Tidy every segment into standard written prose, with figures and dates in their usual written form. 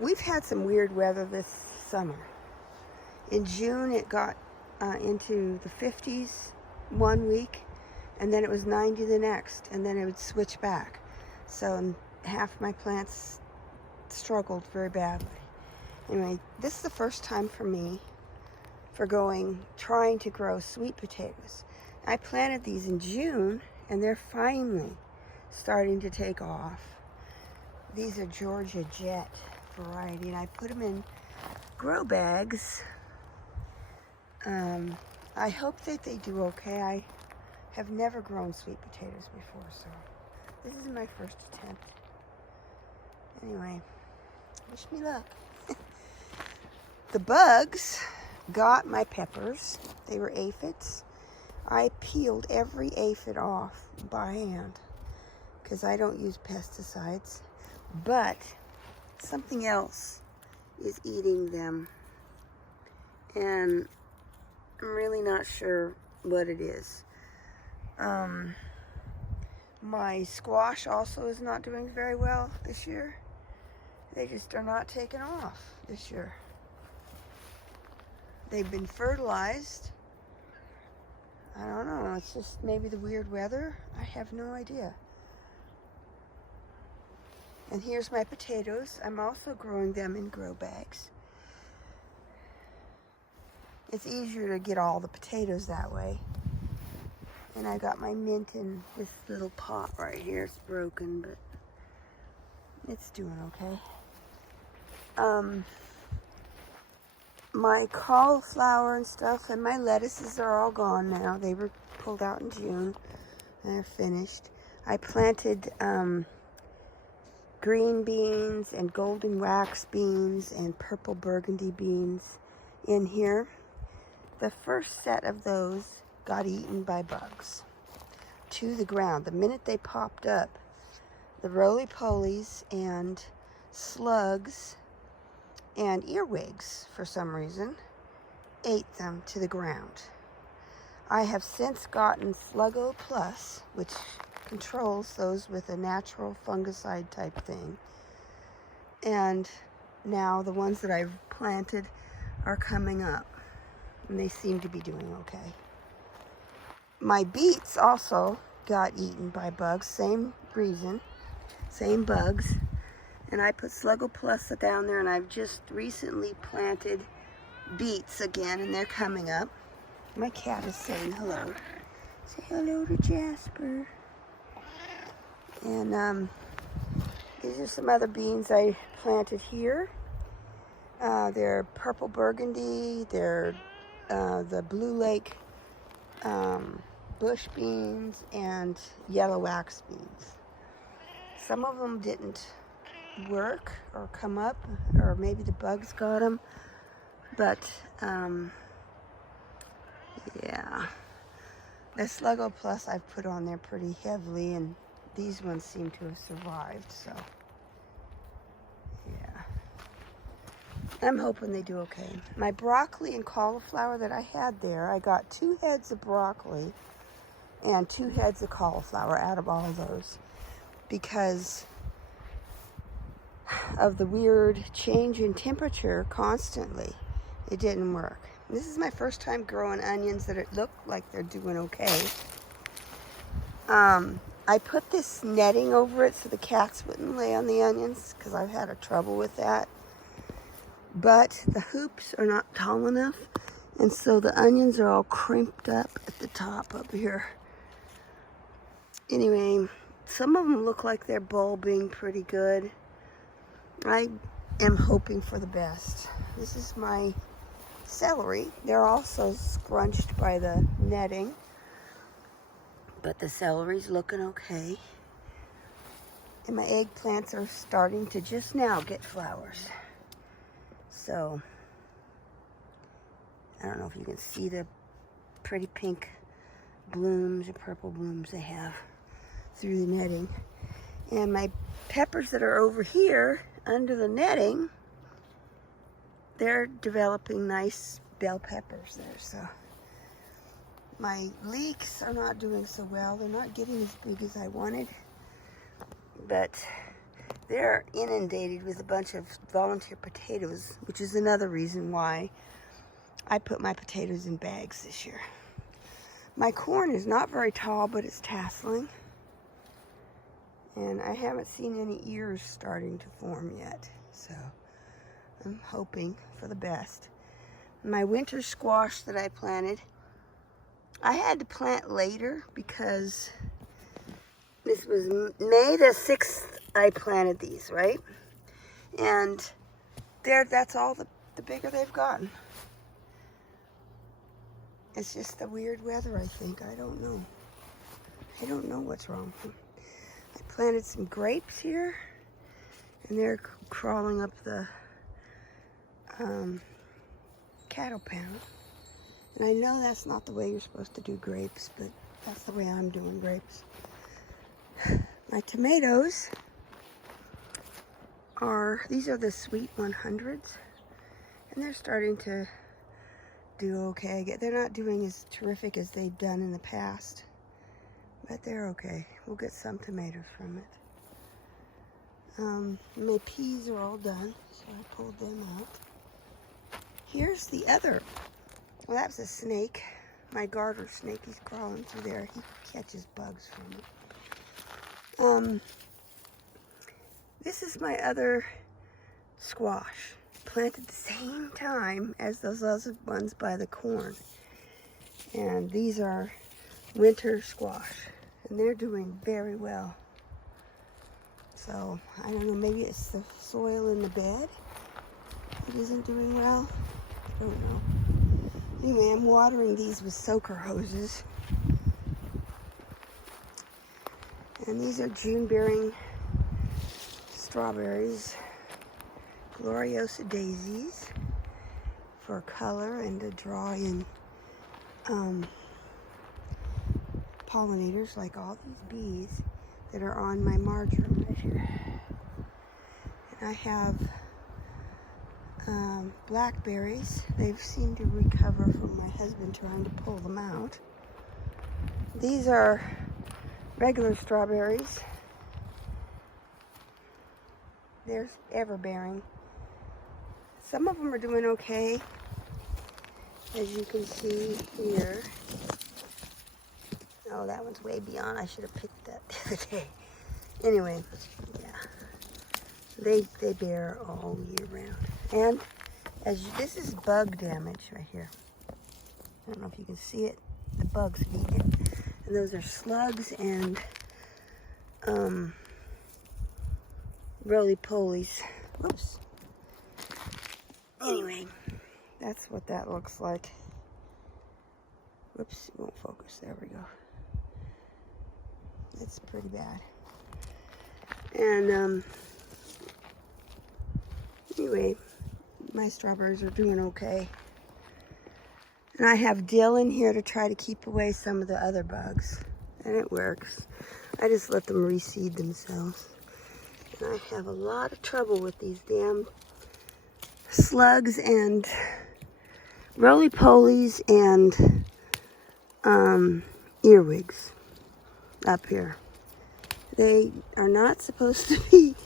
We've had some weird weather this summer. In June, it got into the 50s one week, and then it was 90 the next, and then it would switch back. So half my plants struggled very badly. Anyway, this is the first time for me trying to grow sweet potatoes. I planted these in June, and they're finally starting to take off. These are Georgia Jet variety, and I put them in grow bags. I hope that they do okay. I have never grown sweet potatoes before, so this is my first attempt. Anyway, wish me luck. The bugs got my peppers. They were aphids. I peeled every aphid off by hand because I don't use pesticides, but something else is eating them, and I'm really not sure what it is. My squash also is not doing very well this year. They just are not taking off this year. They've been fertilized. I don't know, it's just maybe the weird weather. I have no idea. And here's my potatoes. I'm also growing them in grow bags. It's easier to get all the potatoes that way. And I got my mint in this little pot right here. It's broken, but it's doing okay. My cauliflower and stuff and my lettuces are all gone now. They were pulled out in June. They're finished. I planted green beans and golden wax beans and purple burgundy beans in here. The first set of those got eaten by bugs to the ground. The minute they popped up, the roly-polies and slugs and earwigs, for some reason, ate them to the ground. I have since gotten Sluggo Plus, which controls those with a natural fungicide type thing. And now the ones that I've planted are coming up, and they seem to be doing okay. My beets also got eaten by bugs, same reason, same bugs. And I put Sluggo Plus down there, and I've just recently planted beets again, and they're coming up. My cat is saying hello. Say hello to Jasper. And these are some other beans I planted here. They're purple burgundy. They're the Blue Lake bush beans and yellow wax beans. Some of them didn't work or come up, or maybe the bugs got them, but yeah, the Sluggo Plus I've put on there pretty heavily, and these ones seem to have survived, so yeah, I'm hoping they do okay. My broccoli and cauliflower that I had there, I got 2 heads of broccoli and 2 heads of cauliflower out of all of those because of the weird change in temperature constantly. It didn't work. This is my first time growing onions that look like they're doing okay. I put this netting over it so the cats wouldn't lay on the onions because I've had trouble with that. But the hoops are not tall enough, and so the onions are all crimped up at the top up here. Anyway, some of them look like they're bulbing pretty good. I am hoping for the best. This is my celery. They're also scrunched by the netting, but the celery's looking okay. And my eggplants are starting to just now get flowers. So, I don't know if you can see the pretty pink blooms or purple blooms they have through the netting. And my peppers that are over here under the netting, they're developing nice bell peppers there. So my leeks are not doing so well. They're not getting as big as I wanted, but they're inundated with a bunch of volunteer potatoes, which is another reason why I put my potatoes in bags this year. My corn is not very tall, but it's tasseling. And I haven't seen any ears starting to form yet, so I'm hoping for the best. My winter squash that I planted, I had to plant later because this was May the 6th I planted these, right? And that's all the bigger they've gotten. It's just the weird weather, I think. I don't know. I don't know what's wrong. I planted some grapes here, and they're crawling up the cattle pound. And I know that's not the way you're supposed to do grapes, but that's the way I'm doing grapes. My tomatoes these are the sweet 100s, and they're starting to do okay. They're not doing as terrific as they've done in the past, but they're okay. We'll get some tomatoes from it. My peas are all done, so I pulled them out. Here's the other. Well, that's a snake. My garter snake. He's crawling through there. He catches bugs from it. This is my other squash, planted the same time as those other ones by the corn. And these are winter squash, and they're doing very well. So, I don't know, maybe it's the soil in the bed that isn't doing well. I don't know. Anyway, I'm watering these with soaker hoses. And these are June-bearing strawberries, Gloriosa daisies, for color and to draw in pollinators like all these bees that are on my marjoram right here. And I have blackberries. They've seemed to recover from my husband trying to pull them out. These are regular strawberries. They're ever-bearing. Some of them are doing okay, as you can see here. Oh, that one's way beyond. I should have picked that the other day. Anyway, yeah, they bear all year round. And this is bug damage right here. I don't know if you can see it. The bugs eat it. And those are slugs and roly-polies. Whoops. Anyway, that's what that looks like. Whoops, it won't focus. There we go. It's pretty bad. And anyway, my strawberries are doing okay. And I have dill in here to try to keep away some of the other bugs. And it works. I just let them reseed themselves. And I have a lot of trouble with these damn slugs and roly-polies and earwigs up here. They are not supposed to be,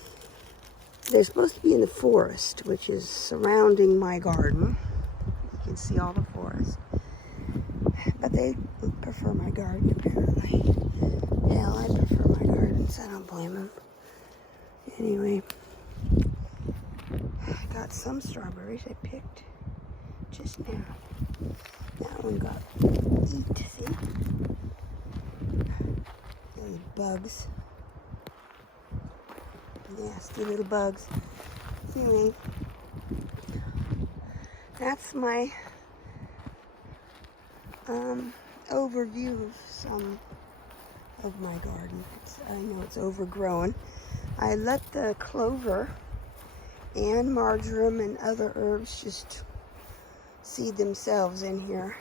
they're supposed to be in the forest, which is surrounding my garden. You can see all the forest. But they prefer my garden, apparently. Hell, I prefer my garden, so I don't blame them. Anyway, I got some strawberries I picked just now. That one got eat, see? Those bugs. Nasty little bugs. Anyway, that's my overview of some of my garden. I know it's overgrown. I let the clover and marjoram and other herbs just seed themselves in here.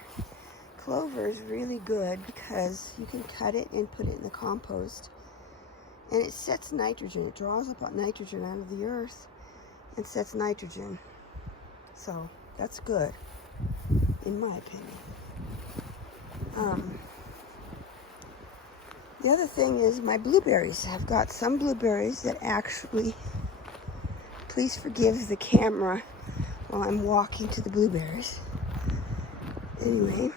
Clover is really good because you can cut it and put it in the compost, and it sets nitrogen. It draws up nitrogen out of the earth and sets nitrogen. So that's good, in my opinion. The other thing is my blueberries. I've got some blueberries that actually, please forgive the camera while I'm walking to the blueberries. Anyway,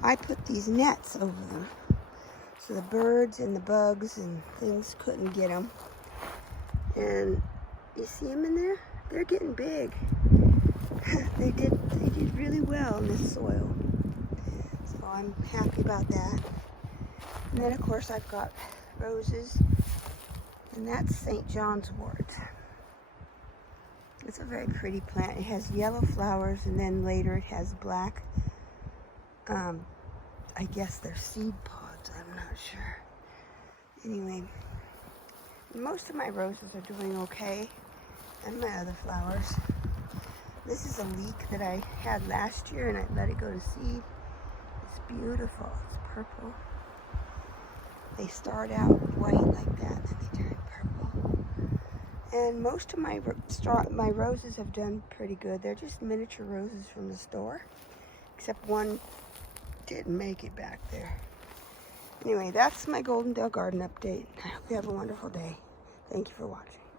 I put these nets over them so the birds and the bugs and things couldn't get them. And you see them in there? They're getting big. They did really well in this soil. So I'm happy about that. And then of course I've got roses, and that's St. John's wort. It's a very pretty plant. It has yellow flowers, and then later it has black. I guess they're seed pods, I'm not sure. Anyway, most of my roses are doing okay, and my other flowers. This is a leek that I had last year, and I let it go to seed. It's beautiful. It's purple. They start out white like that, and they turn purple. And most of my roses have done pretty good. They're just miniature roses from the store, except one didn't make it back there. Anyway, that's my Goldendale garden update. I hope you have a wonderful day. Thank you for watching.